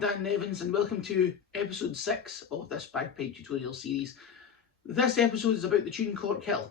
Dan Nevans and welcome to episode 6 of this bagpipe tutorial series. This episode is about the tune Corkhill.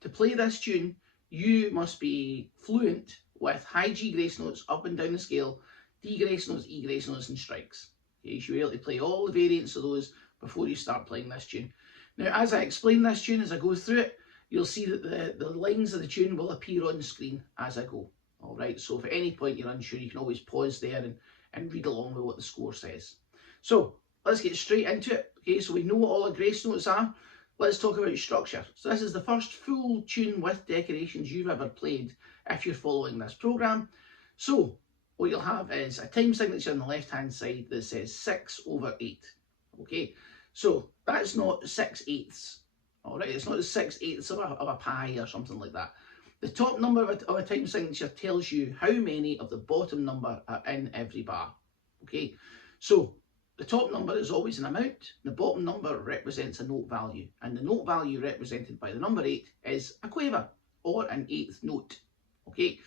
To play this tune, you must be fluent with high G grace notes up and down the scale, D grace notes, E grace notes and strikes. Okay, you should be able to play all the variants of those before you start playing this tune. Now, as I explain this tune, as I go through it, you'll see that the lines of the tune will appear on the screen as I go. Alright, so if at any point you're unsure, you can always pause there and read along with what the score says. So let's get straight into it. Okay, so we know what all the grace notes are. Let's talk about structure. So this is the first full tune with decorations you've ever played if you're following this programme. So what you'll have is a time signature on the left hand side that says 6/8. Okay, so that's not 6/8. Alright, it's not 6/8 of a pie or something like that. The top number of a time signature tells you how many of the bottom number are in every bar. Okay, so the top number is always an amount, the bottom number represents a note value, and the note value represented by the number 8 is a quaver, or an 8th note. Okay,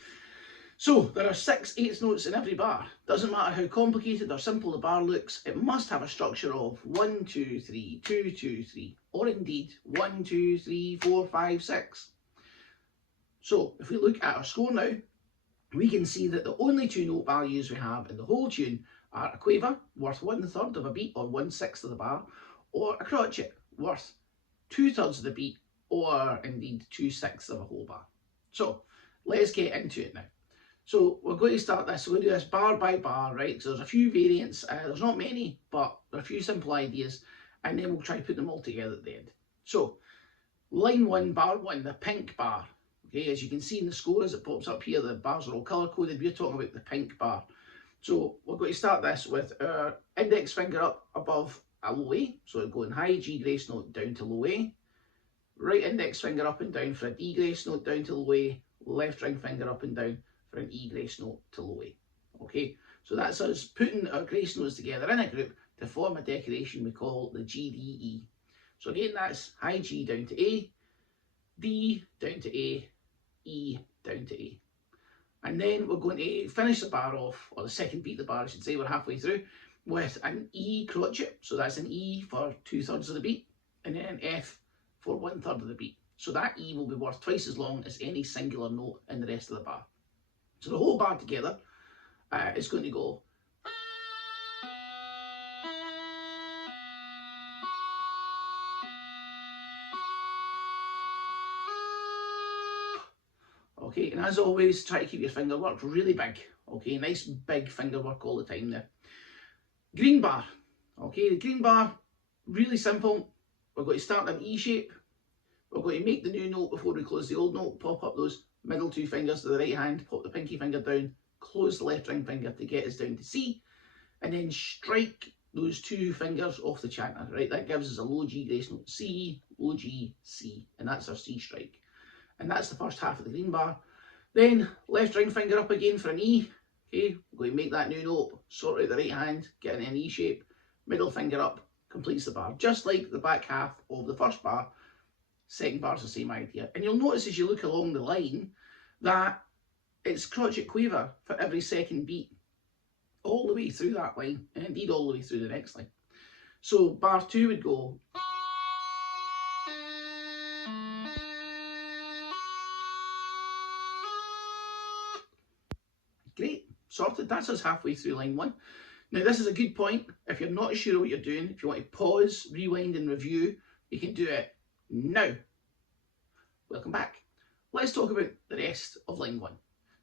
so there are 6/8 notes in every bar. Doesn't matter how complicated or simple the bar looks, it must have a structure of 1, 2, 3, 2, 2, 3, or indeed 1, 2, 3, 4, 5, 6. So if we look at our score now, we can see that the only two note values we have in the whole tune are a quaver, worth 1/3 of a beat or 1/6 of the bar, or a crotchet, worth 2/3 of the beat or indeed 2/6 of a whole bar. So let's get into it now. So we're going to start this, we're going to do this bar by bar, right? So there's a few variants, there's not many, but there are a few simple ideas, and then we'll try to put them all together at the end. So line 1, bar 1, the pink bar. Okay, as you can see in the score as it pops up here, the bars are all colour coded. We're talking about the pink bar. So we're going to start this with our index finger up above a low A. So we're going high G grace note down to low A. Right index finger up and down for a D grace note down to low A. Left ring finger up and down for an E grace note to low A. Okay, so that's us putting our grace notes together in a group to form a decoration we call the GDE. So again, that's high G down to A, D down to A, E down to A. And then we're going to finish the bar off, or the second beat of the bar I should say, we're halfway through, with an E crotchet. So that's an E for 2/3 of the beat, and then an F for 1/3 of the beat. So that E will be worth twice as long as any singular note in the rest of the bar. So the whole bar together is going to go. Okay, and as always, try to keep your finger work really big. Okay, nice big finger work all the time there. Green bar. Okay, the green bar, really simple. We're going to start in E shape. We're going to make the new note before we close the old note. Pop up those middle two fingers to the right hand, pop the pinky finger down, close the left ring finger to get us down to C, and then strike those two fingers off the chanter, right? That gives us a low G grace note, C, low G, C, and that's our C strike. And that's the first half of the green bar. Then left ring finger up again for an E. Okay, we're going to make that new note, sort out the right hand, get an E shape, middle finger up, completes the bar. Just like the back half of the first bar, second bar's the same idea. And you'll notice as you look along the line that it's crotchet quaver for every second beat, all the way through that line, and indeed all the way through the next line. So bar 2 would go. Great, sorted. That's us halfway through line 1. Now this is a good point. If you're not sure what you're doing, if you want to pause, rewind and review, you can do it now. Welcome back. Let's talk about the rest of line 1.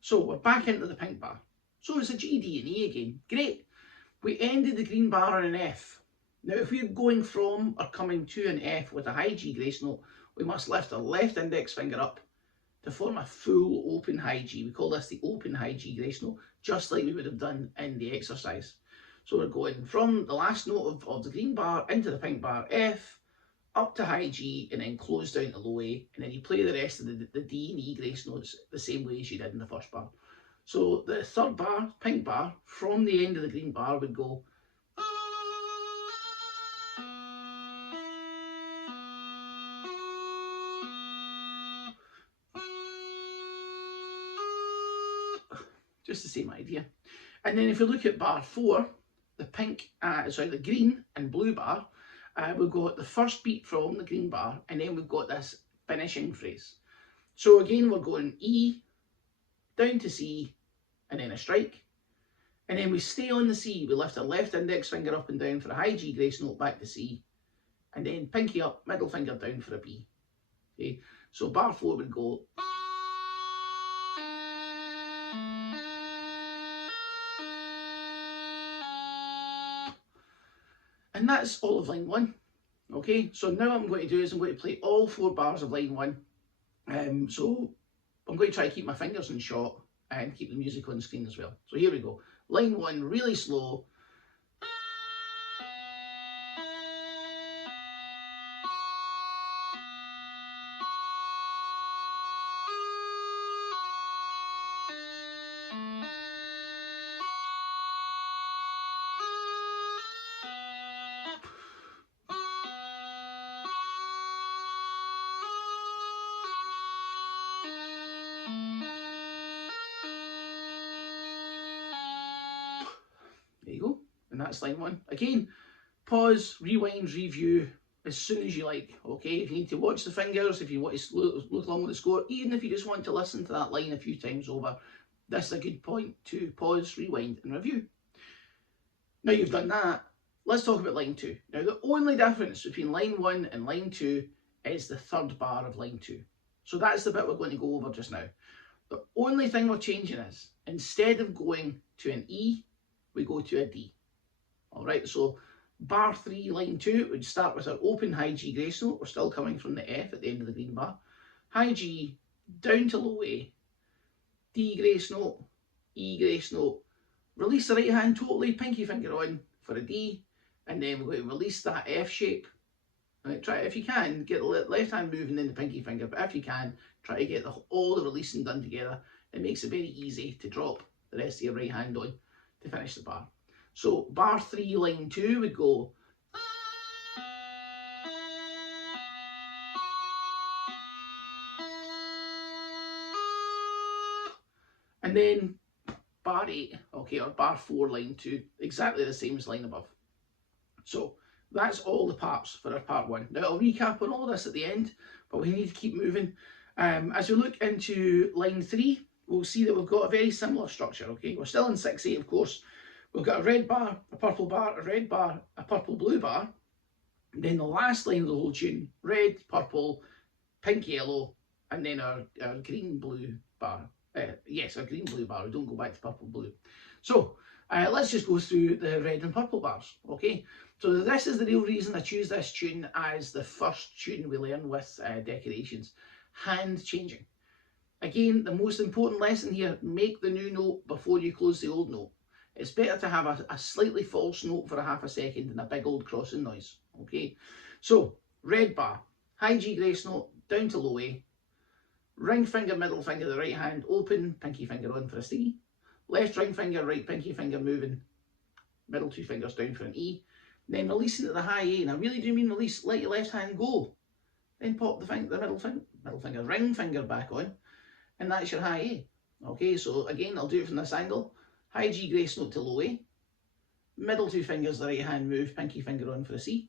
So we're back into the pink bar. So it's a G, D and E again. Great. We ended the green bar on an F. Now if we're going from or coming to an F with a high G grace note, we must lift our left index finger up to form a full open high G. We call this the open high G grace note, just like we would have done in the exercise. So we're going from the last note of the green bar into the pink bar, F, up to high G, and then close down to low A, and then you play the rest of the D and E grace notes the same way as you did in the first bar. So the third bar, pink bar, from the end of the green bar would go. Just the same idea. And then if you look at bar 4, the the green and blue bar, we've got the first beat from the green bar, and then we've got this finishing phrase. So again, we're going E, down to C, and then a strike. And then we stay on the C, we lift our left index finger up and down for a high G grace note back to C, and then pinky up, middle finger down for a B. Okay, so bar 4 would go. And that's all of line 1. Okay, so now what I'm going to do is I'm going to play all 4 bars of line 1. So I'm going to try to keep my fingers in shot and keep the music on the screen as well. So here we go. Line 1, really slow. There you go, and that's line 1. Again, pause, rewind, review as soon as you like. Okay, if you need to watch the fingers, if you want to look along with the score, even if you just want to listen to that line a few times over, this is a good point to pause, rewind and review. Now you've done that, let's talk about line 2. Now the only difference between line 1 and line 2 is the third bar of line 2. So that's the bit we're going to go over just now. The only thing we're changing is, instead of going to an E, we go to a D. Alright, so bar 3, line 2, would start with our open high G grace note. We're still coming from the F at the end of the green bar. High G, down to low A, D grace note, E grace note. Release the right hand totally, pinky finger on for a D, and then we're going to release that F shape. Right, try, if you can, get the left hand moving in the pinky finger, but if you can, try to get all the releasing done together. It makes it very easy to drop the rest of your right hand on to finish the bar. So bar 3, line 2 would go. And then bar 8, okay, or bar 4, line 2, exactly the same as line above. So that's all the parts for our part 1. Now I'll recap on all this at the end, but we need to keep moving. As we look into line 3, we'll see that we've got a very similar structure, okay? We're still in 6/8, of course. We've got a red bar, a purple bar, a red bar, a purple blue bar. And then the last line of the whole tune, red, purple, pink, yellow, and then our green blue bar. Yes, our green blue bar. We don't go back to purple blue. So let's just go through the red and purple bars, okay? So this is the real reason I choose this tune as the first tune we learn with decorations. Hand changing. Again, the most important lesson here, make the new note before you close the old note. It's better to have a slightly false note for a half a second than a big old crossing noise, okay? So, red bar, high G grace note, down to low A, ring finger, middle finger, the right hand open, pinky finger on for a C, left ring finger, right pinky finger moving, middle 2 fingers down for an E, then releasing to the high A, and I really do mean release, let your left hand go, then pop the middle finger, ring finger back on, and that's your high A. Okay, so again, I'll do it from this angle. High G grace note to low A, middle 2 fingers, the right hand move, pinky finger on for a C,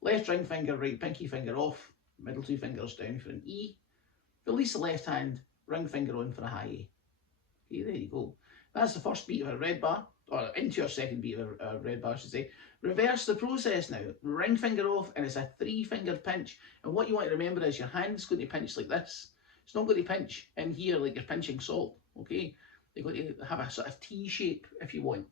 left ring finger, right pinky finger off, middle 2 fingers down for an E, release the left hand, ring finger on for a high A. Okay, there you go. That's the first beat of a red bar, or into your second beat of a red bar, I should say. Reverse the process now. Ring finger off, and it's a 3-fingered pinch. And what you want to remember is your hand's going to pinch like this. It's not going to pinch in here like you're pinching salt, okay? You're going to have a sort of T shape if you want.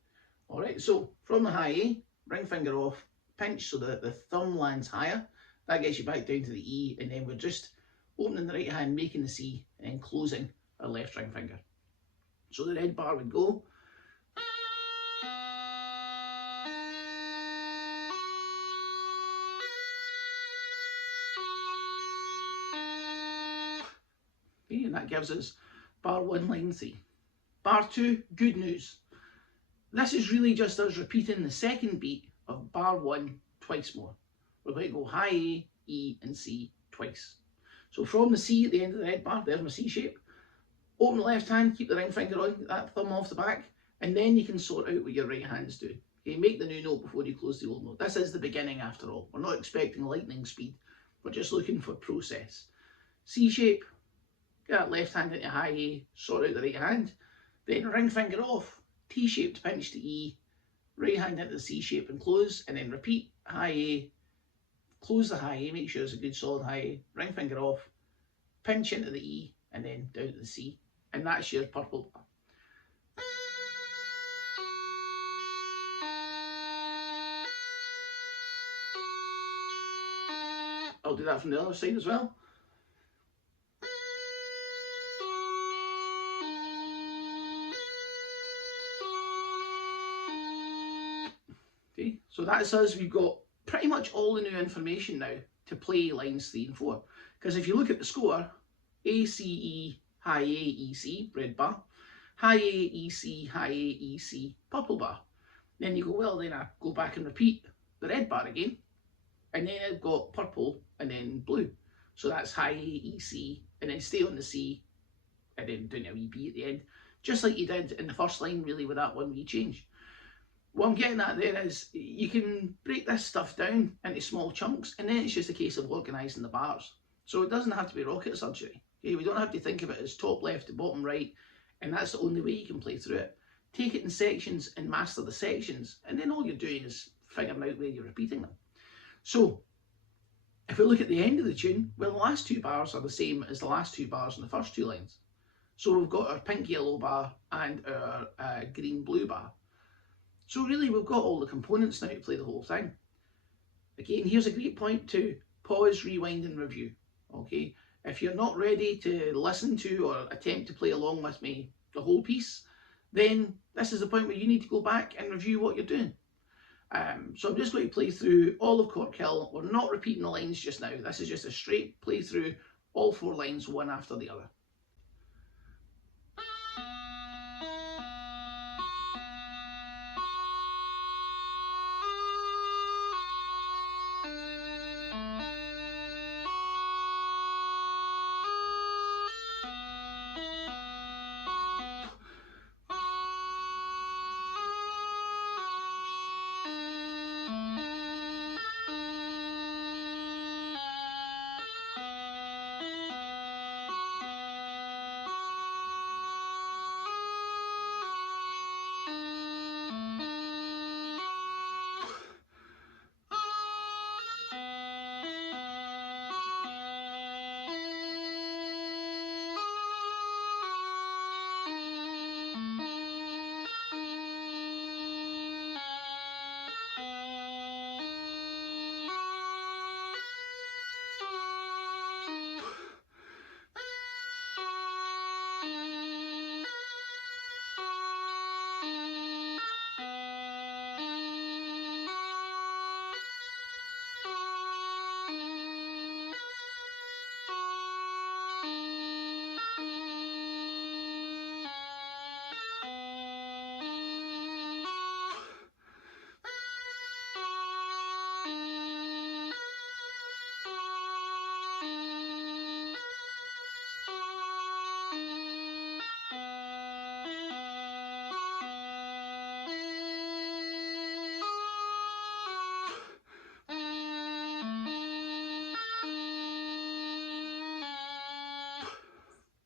All right, so from the high A, ring finger off, pinch so that the thumb lands higher. That gets you back down to the E, and then we're just opening the right hand, making the C, and then closing our left ring finger. So the red bar would go. Okay, and that gives us bar 1, line 3. Bar 2, good news. This is really just us repeating the second beat of bar 1 twice more. We're going to go high A, E and C twice. So from the C at the end of the red bar, there's my C shape. Open the left hand, keep the ring finger on, get that thumb off the back, and then you can sort out what your right hand's doing. Okay, make the new note before you close the old note. This is the beginning after all. We're not expecting lightning speed. We're just looking for process. C shape, get that left hand into high A, sort out the right hand. Then ring finger off, T shape to pinch to E, right hand into the C shape and close, and then repeat high A, close the high A, make sure it's a good solid high A, ring finger off, pinch into the E, and then down to the C. And that's your purple bar. I'll do that from the other side as well. Okay, so that's us. We've got pretty much all the new information now to play lines 3 and 4. Because if you look at the score, A, C, E, high A, E, C, red bar, high A, E, C, high A, E, C, purple bar. Then you go, well, then I go back and repeat the red bar again, and then I've got purple and then blue. So that's high A, E, C, and then stay on the C, and then doing a wee B at the end, just like you did in the first line, really, with that one wee change. What I'm getting at there is you can break this stuff down into small chunks, and then it's just a case of organising the bars. So it doesn't have to be rocket surgery. Okay? We don't have to think of it as top left to bottom right, and that's the only way you can play through it. Take it in sections and master the sections, and then all you're doing is figuring out where you're repeating them. So if we look at the end of the tune, well, the last 2 bars are the same as the last 2 bars in the first 2 lines. So we've got our pink yellow bar and our green blue bar. So really we've got all the components now to play the whole thing. Again, here's a great point to pause, rewind and review. Okay, if you're not ready to listen to or attempt to play along with me the whole piece, then this is the point where you need to go back and review what you're doing. So I'm just going to play through all of Corkhill. We're not repeating the lines just now. This is just a straight play through all 4 lines, one after the other.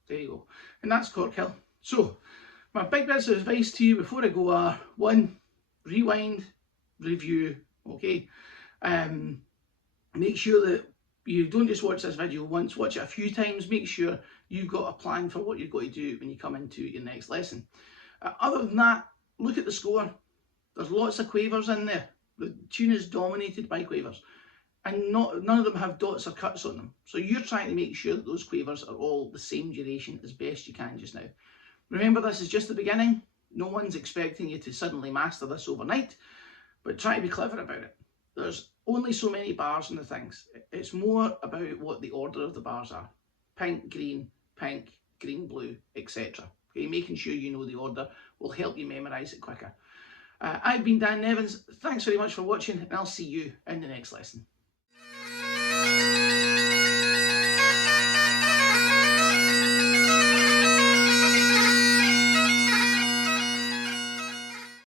There you go. And that's Corkhill. So, my big bits of advice to you before I go are, 1, rewind, review, okay? Make sure that you don't just watch this video once, watch it a few times, make sure you've got a plan for what you're going to do when you come into your next lesson. Other than that, look at the score. There's lots of quavers in there. The tune is dominated by quavers. And none of them have dots or cuts on them. So you're trying to make sure that those quavers are all the same duration as best you can just now. Remember, this is just the beginning. No one's expecting you to suddenly master this overnight, but try to be clever about it. There's only so many bars in the things. It's more about what the order of the bars are. Pink, green, blue, etc. Okay, making sure you know the order will help you memorise it quicker. I've been Dan Nevans. Thanks very much for watching, and I'll see you in the next lesson.